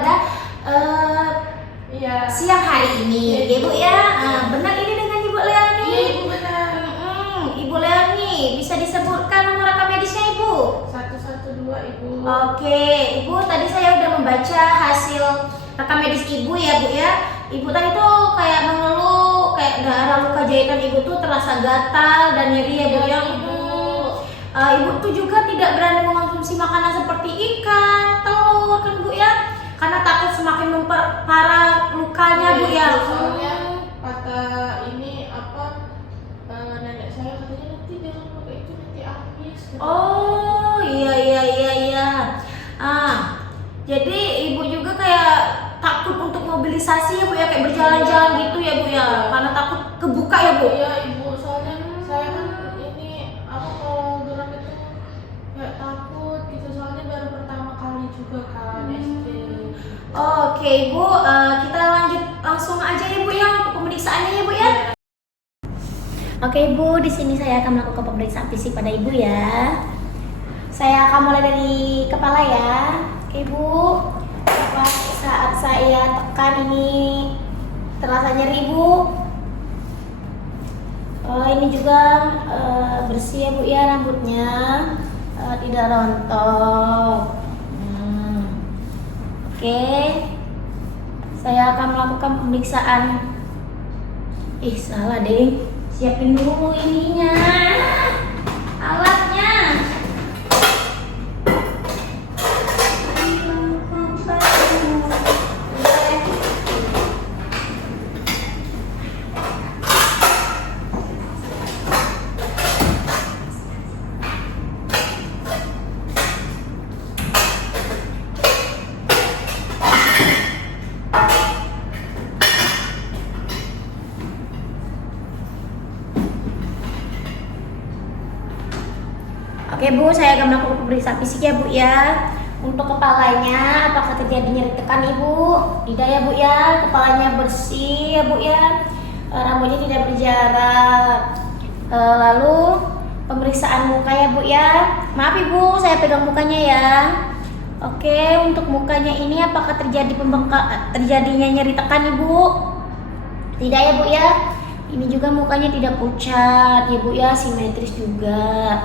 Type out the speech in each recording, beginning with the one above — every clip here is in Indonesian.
pada siang hari ini, ya Bu ya. Benar ini dengan Ibu Leoni. Iya Ibu benar. Ibu Leoni, bisa disebutkan nomor rekam medisnya Ibu? 112 Ibu. Oke, Ibu tadi saya udah membaca hasil rekam medis Ibu ya Bu ya. Ibu tadi tuh kayak mengeluh, kayak darah luka jahitan Ibu tuh terasa gatal dan nyeri ya Bu ya. Ibu tuh juga tidak berani mengonsumsi makanan seperti ikan, telur kan Bu ya, karena takut semakin memperparah lukanya Bu ya. Soalnya kata ini nenek saya katanya nanti jangan pakai itu nanti habis. Oh iya. Jadi Ibu juga kayak takut untuk mobilisasi ya Bu ya, kayak berjalan-jalan gitu ya Bu ya, karena takut kebuka ya Bu. Iya Ibu, soalnya saya kan ini kalau gerak itu kayak takut gitu, soalnya baru pertama kali juga kan SD. Oke Ibu, kita lanjut langsung aja ya Bu ya untuk pemeriksaannya ya Bu ya. Oke Ibu, di sini saya akan melakukan pemeriksaan fisik pada Ibu ya. Saya akan mulai dari kepala ya. Oke Ibu, saat saya tekan ini terasa nyeri Ibu. Ini juga bersih ya Bu ya rambutnya, tidak rontok. Oke, saya akan melakukan pemeriksaan. Salah deh. Siapin dulu ininya, alatnya. Oke Bu, saya akan melakukan pemeriksaan fisik ya Bu ya. Untuk kepalanya, apakah terjadi nyeri tekan Ibu? Tidak ya Bu ya, kepalanya bersih ya Bu ya, rambutnya tidak berjarak. Lalu pemeriksaan muka ya Bu ya. Maaf Ibu, saya pegang mukanya ya. Oke, untuk mukanya ini apakah terjadinya nyeri tekan Ibu? Tidak ya Bu ya. Ini juga mukanya tidak pucat ya Bu ya, simetris juga.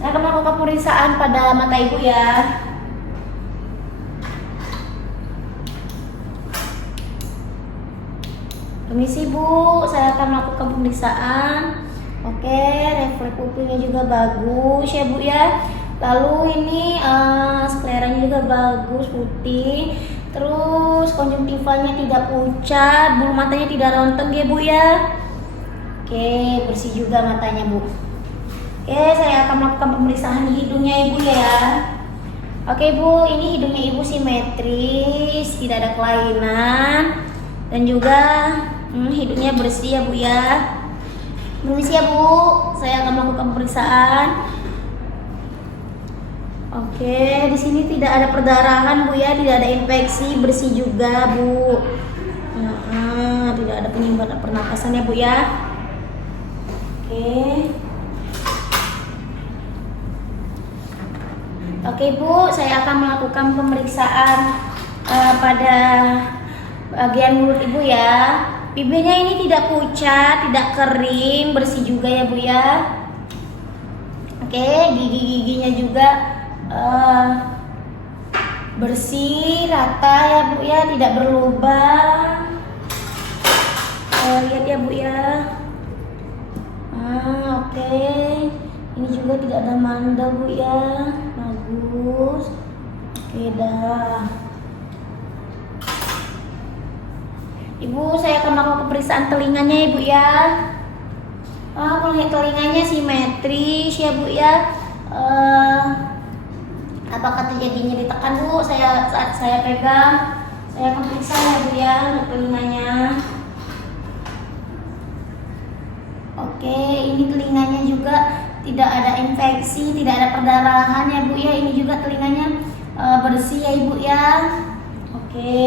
Saya akan melakukan pemeriksaan pada mata Ibu ya. Permisi Bu, saya akan melakukan pemeriksaan. Oke, refleks pupilnya juga bagus ya Bu ya. Lalu ini skleranya juga bagus, putih. Terus konjungtivanya tidak pucat, bulu matanya tidak rontok ya Bu ya. Oke, bersih juga matanya Bu. Oke, saya akan melakukan pemeriksaan hidungnya Ibu ya. Oke Bu, ini hidungnya Ibu simetris, tidak ada kelainan, dan juga hidungnya bersih ya Bu ya. Permisi ya Bu, saya akan melakukan pemeriksaan. Oke, di sini tidak ada perdarahan Bu ya, tidak ada infeksi, bersih juga Bu. Tidak ada penyumbatan pernapasan ya Bu ya. Oke Bu, saya akan melakukan pemeriksaan pada bagian mulut Ibu ya. Bibirnya ini tidak pucat, tidak kering, bersih juga ya Bu ya. Oke, gigi-giginya juga bersih, rata ya Bu ya, tidak berlubang. Lihat ya Bu ya. Oke, ini juga tidak ada mandal Bu ya. Bagus. Oke dah. Ibu, saya akan melakukan pemeriksaan telinganya Ibu ya. Telinganya simetris ya Bu ya. Apakah terjadi nyeri tekan Bu? Saat saya pegang, saya akan periksa ya Bu ya untuk telinganya. Oke, ini telinganya juga tidak ada infeksi, tidak ada perdarahan ya Bu ya. Ini juga telinganya bersih ya Ibu ya. Oke.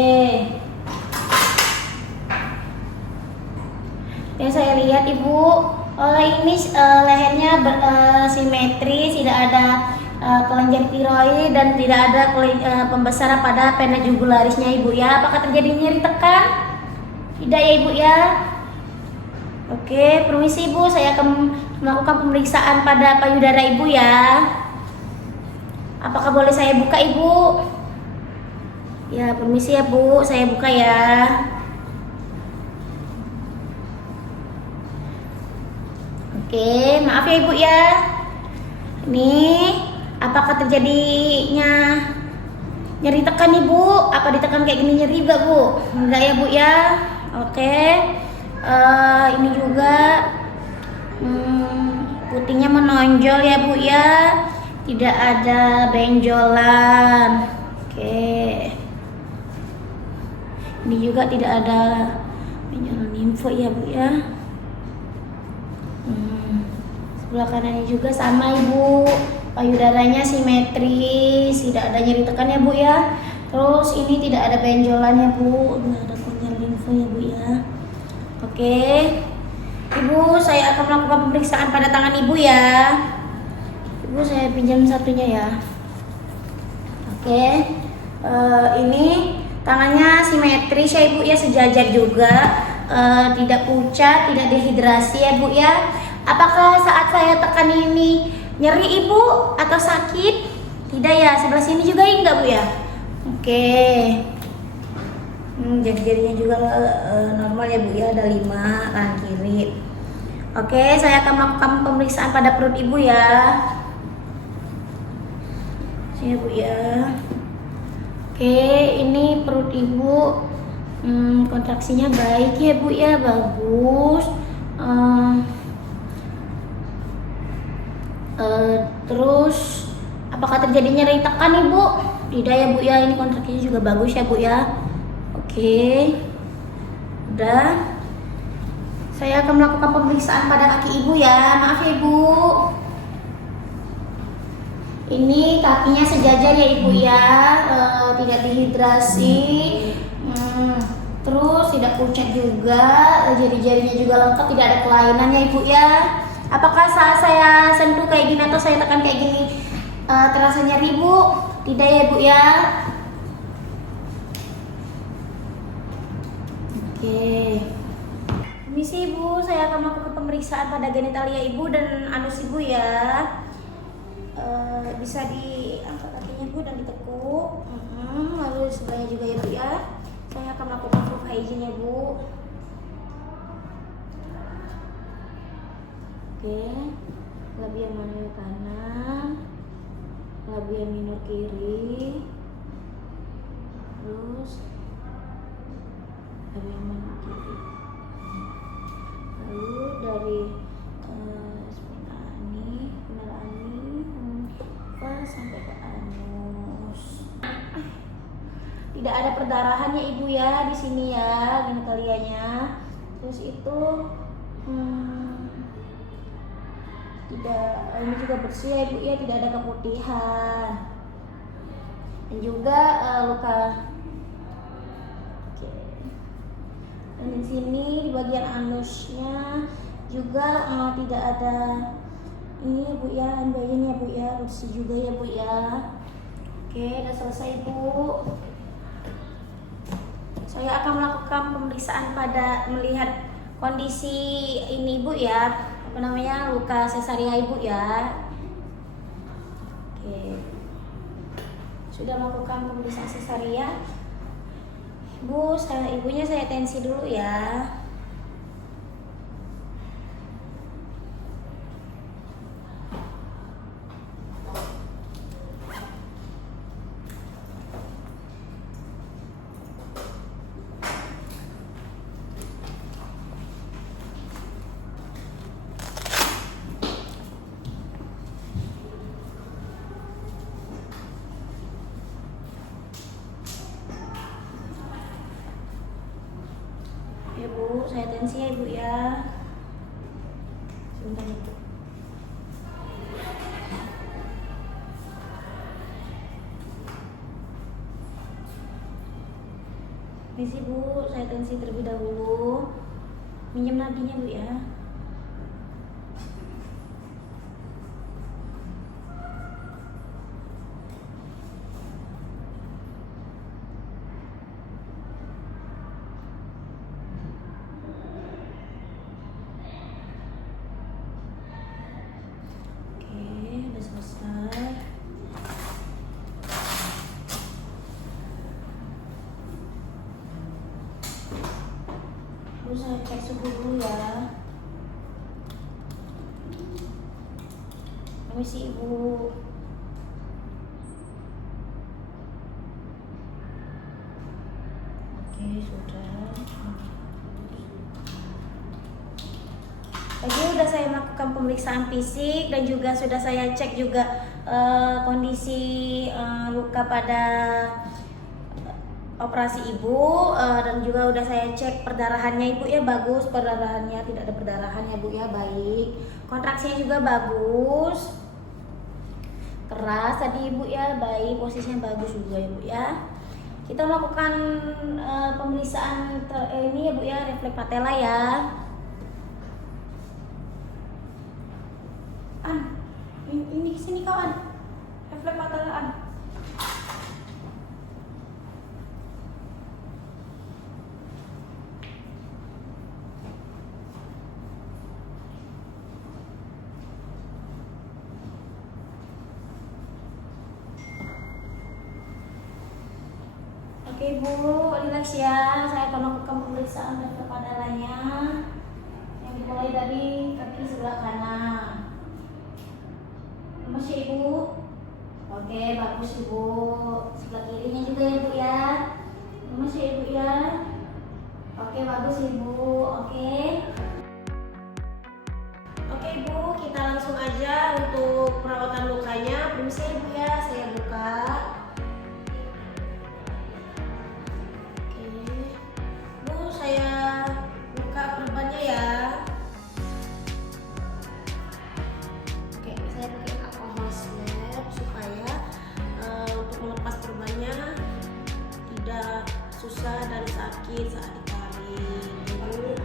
Ya, saya lihat Ibu, ini lehernya simetris, tidak ada kelenjar tiroid dan tidak ada pembesaran pada pena jugularisnya ibu ya. Apakah terjadi nyeri tekan? Tidak ya ibu ya. Oke, permisi ibu, saya akan melakukan pemeriksaan pada payudara ibu ya. Apakah boleh saya buka ibu? Ya, permisi ya bu, saya buka ya. Oke, maaf ya ibu ya. Nih, apakah terjadinya nyeri tekan ibu? Apa ditekan kayak gini nyeri enggak bu? Enggak ya bu ya. Oke, ini juga putihnya menonjol ya bu ya. Tidak ada benjolan. Oke, ini juga tidak ada benjolan limfo ya bu ya. Sebelah kanannya juga sama ibu, payudaranya simetris, tidak ada nyeri tekan ya bu ya. Terus ini tidak ada benjolan ya bu, tidak ada kelenjar limfo ya bu ya. Oke, ibu, saya akan melakukan pemeriksaan pada tangan ibu ya. Ibu, saya pinjam satunya ya. Oke, ini tangannya simetris ya ibu ya, sejajar juga, tidak pucat, tidak dehidrasi ya bu ya. Apakah saat saya tekan ini nyeri ibu atau sakit? Tidak ya, sebelah sini juga enggak bu ya? Oke. Jari-jarinya juga normal ya bu ya, ada 5 kanan kiri. Oke, saya akan melakukan pemeriksaan pada perut ibu ya. Sini bu ya. Oke, ini perut ibu, kontraksinya baik ya bu ya, bagus. Terus apakah terjadi nyeri tekan ibu? Tidak ya bu ya, ini kontraksinya juga bagus ya bu ya. Oke, udah. Saya akan melakukan pemeriksaan pada kaki ibu ya. Maaf ya ibu. Ini kakinya sejajar ya ibu ya, tidak dehidrasi, terus tidak pucat juga, jari-jarinya juga lengkap, tidak ada kelainan ya ibu ya. Apakah saat saya sentuh kayak gini atau saya tekan kayak gini terasa nyeri bu? Tidak ya bu ya. Oke, permisi ibu, saya akan melakukan pemeriksaan pada genitalia ibu dan anus ibu ya. Bisa diangkat kakinya bu dan ditekuk, lalu sebelahnya juga ya bu ya. Saya akan melakukan foot hygiene ya bu. Oke, labia major kanan, labia minor kiri, terus labia minor kiri, lalu dari spina ani sampai ke anus. Tidak ada perdarahan ya ibu ya di sini ya, genitalianya. Terus itu tidak, ini juga bersih ya ibu ya, tidak ada keputihan dan juga luka. Oke. Dan di sini di bagian anusnya juga tidak ada ini ya bu ya, ambilin ya bu ya, bersih juga ya bu ya. Oke, udah selesai bu. Saya akan melakukan pemeriksaan pada melihat kondisi ini bu ya, apa namanya, luka sesaria ibu ya. Oke, sudah melakukan pemeriksaan sesaria bu. Ibunya saya tensi dulu ya. Ya bu, saya tensi ya ibu ya. Sebentar ibu. Tensi bu, saya tensi terlebih dahulu. Minjem nadinya bu ya. selesai. Terus saya cek suhu dulu ya. Permisi Ibu. Oke, sudah. Tadi udah saya melakukan pemeriksaan fisik dan juga sudah saya cek juga kondisi luka pada operasi Ibu, dan juga udah saya cek perdarahannya Ibu ya, bagus perdarahannya, tidak ada perdarahan ya Bu ya, baik. Kontraksinya juga bagus, keras tadi Ibu ya, baik, posisinya bagus juga ya Bu ya. Kita melakukan pemeriksaan ini ya Bu ya, refleks patella ya. Ini sini kawan, refleks patella. Oke Bu, relax ya. Saya akan melakukan pemeriksaan refleks patellanya. Yang dimulai dari kaki sebelah kanan. Masih Ibu? Oke, bagus Ibu. Sebelah kirinya juga ya Bu ya. Masih Ibu ya. Oke, bagus Ibu. Oke. Oke Ibu, kita langsung aja untuk perawatan lukanya. Permisi Ibu ya, saya buka. Oke. Bu, saya buka perbannya ya. Saya pakai alkohol swab supaya untuk melepas perbannya tidak susah dan sakit saat ditarik.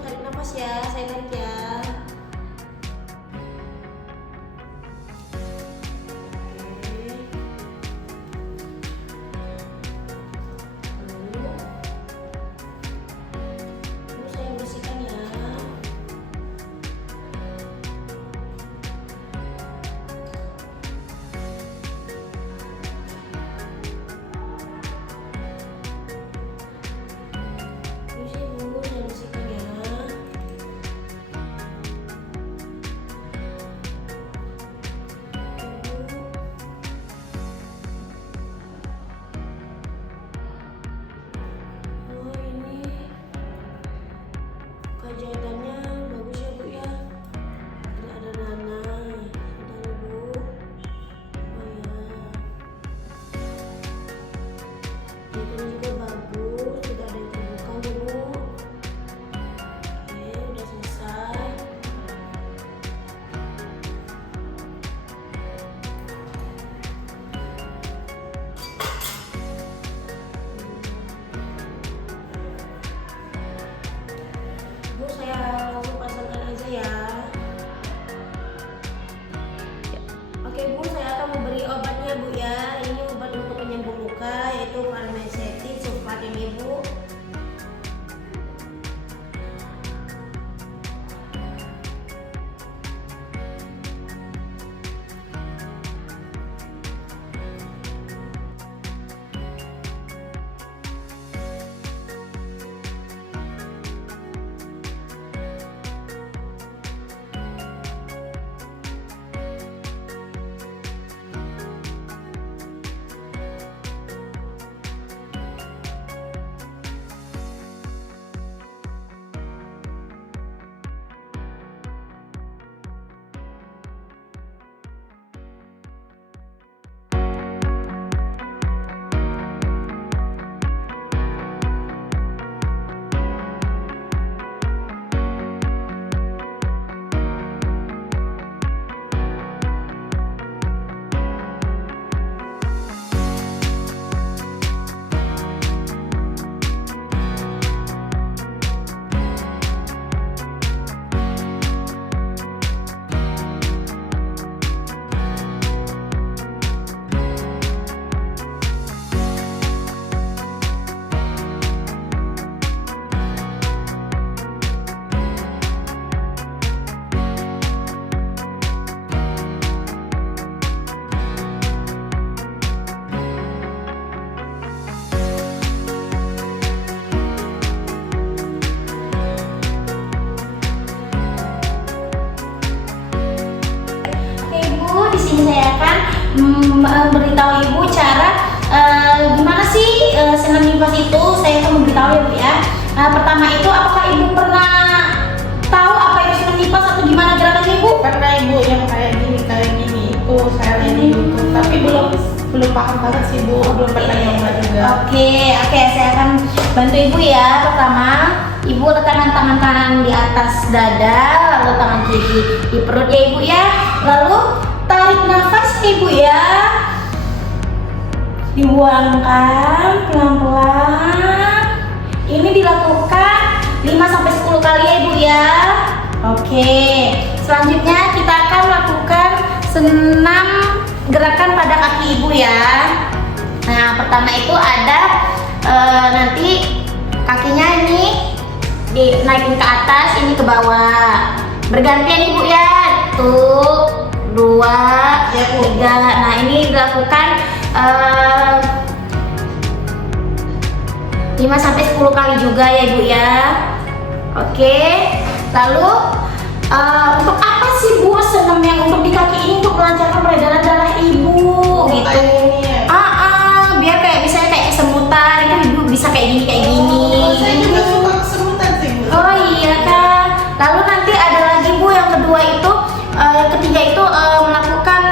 Tarik nafas ya, saya tarik ya. Jahitannya bagus ya Bu ya, tidak ada nanah, tidak ya Bu. Oh ya, jahitannya juga bagus, tidak ada yang terbuka Bu. Oke, udah selesai. Bu, saya langsung pasangkan aja ya. Oke Bu, saya akan memberi obatnya Bu ya. Ini obat untuk penyembuh luka, yaitu farmacetin sulfat ini Bu. memberitahu ibu cara gimana sih senam nifas itu. Saya akan memberitahu ya bu ya. Pertama itu, apakah ibu pernah tahu apa itu senam nifas atau gimana gerakannya ibu? Pernah ibu yang kayak gini itu saya lihat di YouTube, tapi belum paham banget sih bu, belum pernah nyoba juga. Oke, saya akan bantu ibu ya. Pertama, ibu letakkan tangan kanan di atas dada, lalu tangan kiri di perut ya ibu ya. Lalu tarik nafas ibu ya. Dibuangkan pelan-pelan. Ini dilakukan 5-10 kali ya ibu ya. Oke, selanjutnya kita akan lakukan senam gerakan pada kaki ibu ya. Nah, pertama itu ada nanti kakinya ini dinaikin ke atas, ini ke bawah. Bergantian ibu ya. Tuh, 2, 3. Nah, ini dilakukan 5-10 kali juga ya ibu ya. Oke. Lalu untuk apa sih bu senam yang untuk di kaki ini? Untuk melancarkan peredaran darah ibu gitu. Kayak ini ya. Biar kayak misalnya kayak kesemutan itu ibu bisa kayak gini Saya juga suka kesemutan sih bu. Oh iya kan. Lalu nanti ada lagi bu yang kedua itu, yang ketiga itu melakukan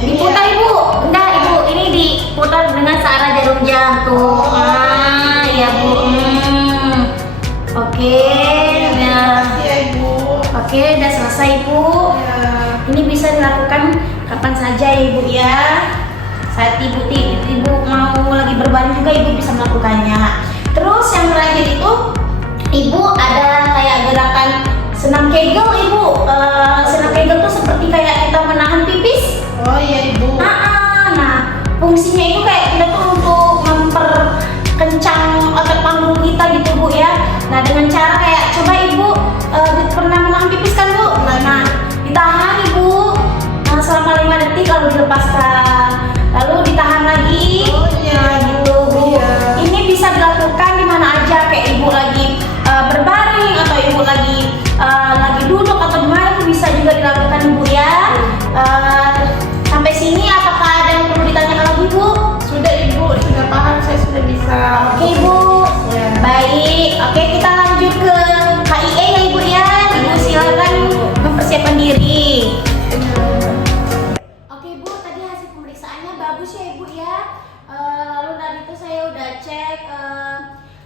diputar ibu. Enggak ibu, ini diputar dengan searah jarum jam tuh. Ya bu. Oke. Makasih ya ibu. Oke, udah selesai ibu. Ini bisa dilakukan kapan saja ya ibu ya. Saat ibu mau lagi berbaring juga ibu bisa melakukannya. Terus yang terakhir itu, ibu ada kayak gerakan senam kegel ibu. Senam kegel tuh seperti kayak kita menahan pipis. Oh iya ibu. Nah, fungsinya itu kayak kita tuh untuk memperkencang otot panggung kita gitu bu ya. Nah, dengan cara kayak coba ibu pernah menahan pipis kan bu? Nah, ditahan ibu selama 5 detik lalu dilepaskan. Lalu ditahan lagi. Nah, gitu bu. Ini bisa dilakukan di mana aja, kayak ibu lagi berbaring atau ibu lagi duduk atau gimana itu bisa juga dilakukan ibu ya. Sampai sini apakah ada yang perlu ditanyakan lagi bu? Sudah ibu, sudah paham, saya sudah bisa. Oke ibu. Baik. Oke, kita lanjut ke KIE ya ibu ya. Ibu silakan mempersiapkan diri. Oke bu, tadi hasil pemeriksaannya bagus ya ibu ya. Lalu tadi itu saya udah cek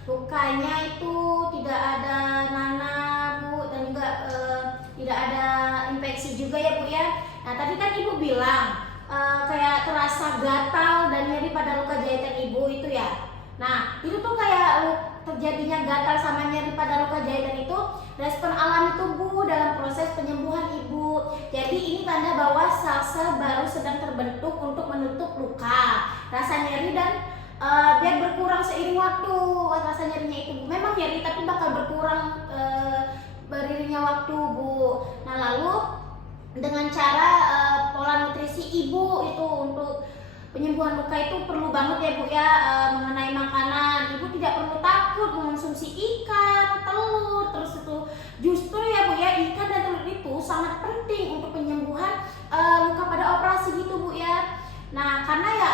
lukanya itu tidak ada nanah bu, dan juga tidak ada infeksi juga ya bu ya. Nah tadi kan ibu bilang kayak terasa gatal dan nyeri pada luka jahitan ibu itu ya. Nah itu tuh kayak terjadinya gatal sama nyeri pada luka jahitan itu respon alami tubuh dalam proses penyembuhan ibu. Jadi ini tanda bahwa sel-sel baru sedang terbentuk untuk menutup luka. Rasa nyeri dan biar berkurang seiring waktu. Rasa nyerinya itu memang nyeri tapi bakal berkurang beriringnya waktu bu. Nah lalu dengan cara pola nutrisi ibu itu untuk penyembuhan luka itu perlu banget ya bu ya. Mengenai makanan, ibu tidak perlu takut mengonsumsi ikan, telur, terus itu justru ya bu ya, ikan dan telur itu sangat penting untuk penyembuhan luka pada operasi gitu bu ya. Nah karena ya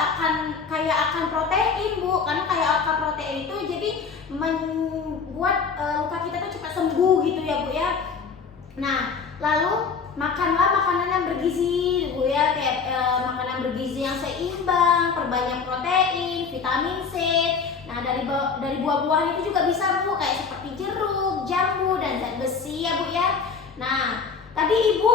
akan protein bu, karena kayak akan protein itu jadi membuat luka kita tuh cepat sembuh gitu ya bu ya. Nah lalu makanlah makanan yang bergizi bu ya, kayak makanan bergizi yang seimbang, perbanyak protein, vitamin C. Nah dari buah-buahan itu juga bisa bu, kayak seperti jeruk, jambu, dan zat besi ya bu ya. Nah tadi ibu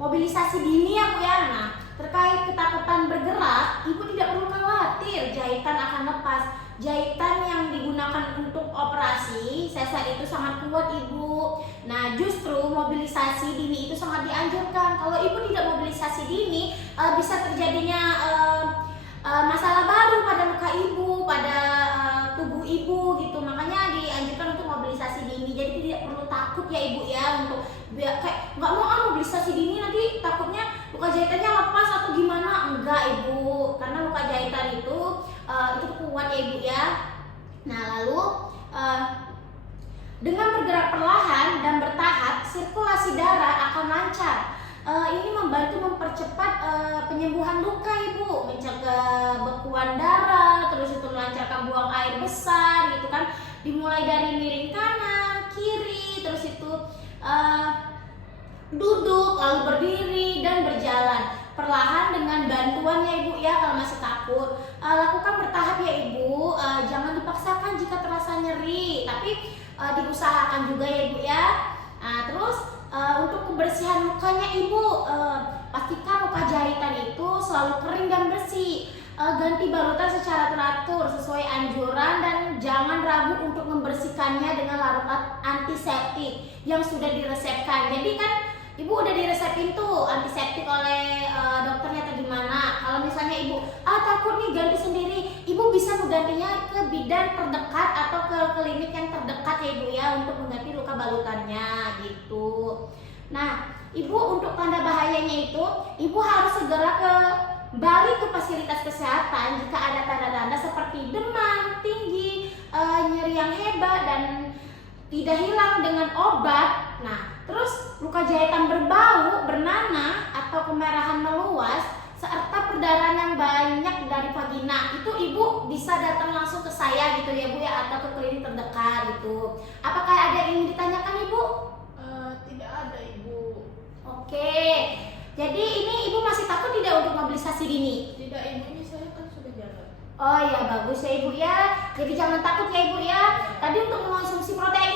mobilisasi dini ya bu ya. Nah terkait ketakutan bergerak, ibu tidak perlu khawatir jahitan akan lepas. Jahitan yang digunakan untuk operasi sesar itu sangat kuat ibu. Nah justru mobilisasi dini itu sangat dianjurkan. Kalau ibu tidak mobilisasi dini, bisa terjadinya masalah baru pada luka ibu, pada tubuh ibu gitu. Makanya dianjurkan untuk mobilisasi dini. Jadi tidak perlu takut ya ibu ya, untuk kayak nggak mau mobilisasi dini nanti takutnya luka jahitannya lepas atau gimana. Enggak ibu, karena luka jahitan itu kuat ya ibu ya. Nah lalu dengan bergerak perlahan dan bertahap, sirkulasi darah akan lancar. Ini membantu mempercepat penyembuhan luka ibu, mencegah bekuan darah, terus itu melancarkan buang air besar gitu kan, dimulai dari miring kanan, kiri, terus itu duduk, lalu berdiri dan berjalan perlahan dengan bantuan ya ibu ya. Kalau masih takut lakukan bertahap ya ibu, jangan dipaksakan jika terasa nyeri, tapi diusahakan juga ya ibu ya. Nah, terus untuk kebersihan lukanya ibu, pastikan luka jahitan itu selalu kering dan bersih. Ganti balutan secara teratur sesuai anjuran dan jangan ragu untuk membersihkannya dengan larutan antiseptik yang sudah diresepkan. Jadi kan ibu udah diresepin tuh antiseptik oleh dokternya atau gimana. Kalau misalnya ibu takut nih ganti sendiri, ibu bisa menggantinya ke bidan terdekat atau ke klinik yang terdekat ya ibu ya, untuk mengganti luka balutannya gitu. Nah ibu, untuk tanda bahayanya itu ibu harus segera kembali ke fasilitas kesehatan jika ada tanda-tanda seperti demam tinggi, nyeri yang hebat dan tidak hilang dengan obat. Nah, terus luka jahitan berbau, bernanah atau kemerahan meluas serta perdarahan yang banyak dari vagina, itu ibu bisa datang langsung ke saya gitu ya bu ya, atau ke klinik terdekat gitu. Apakah ada yang ingin ditanyakan ibu? Tidak ada ibu. Oke, jadi ini ibu masih takut tidak untuk mobilisasi dini? Tidak ibu, ini saya kan sudah jalan. Oh ya bagus ya ibu ya, jadi jangan takut ya ibu ya. Tadi untuk mengonsumsi protein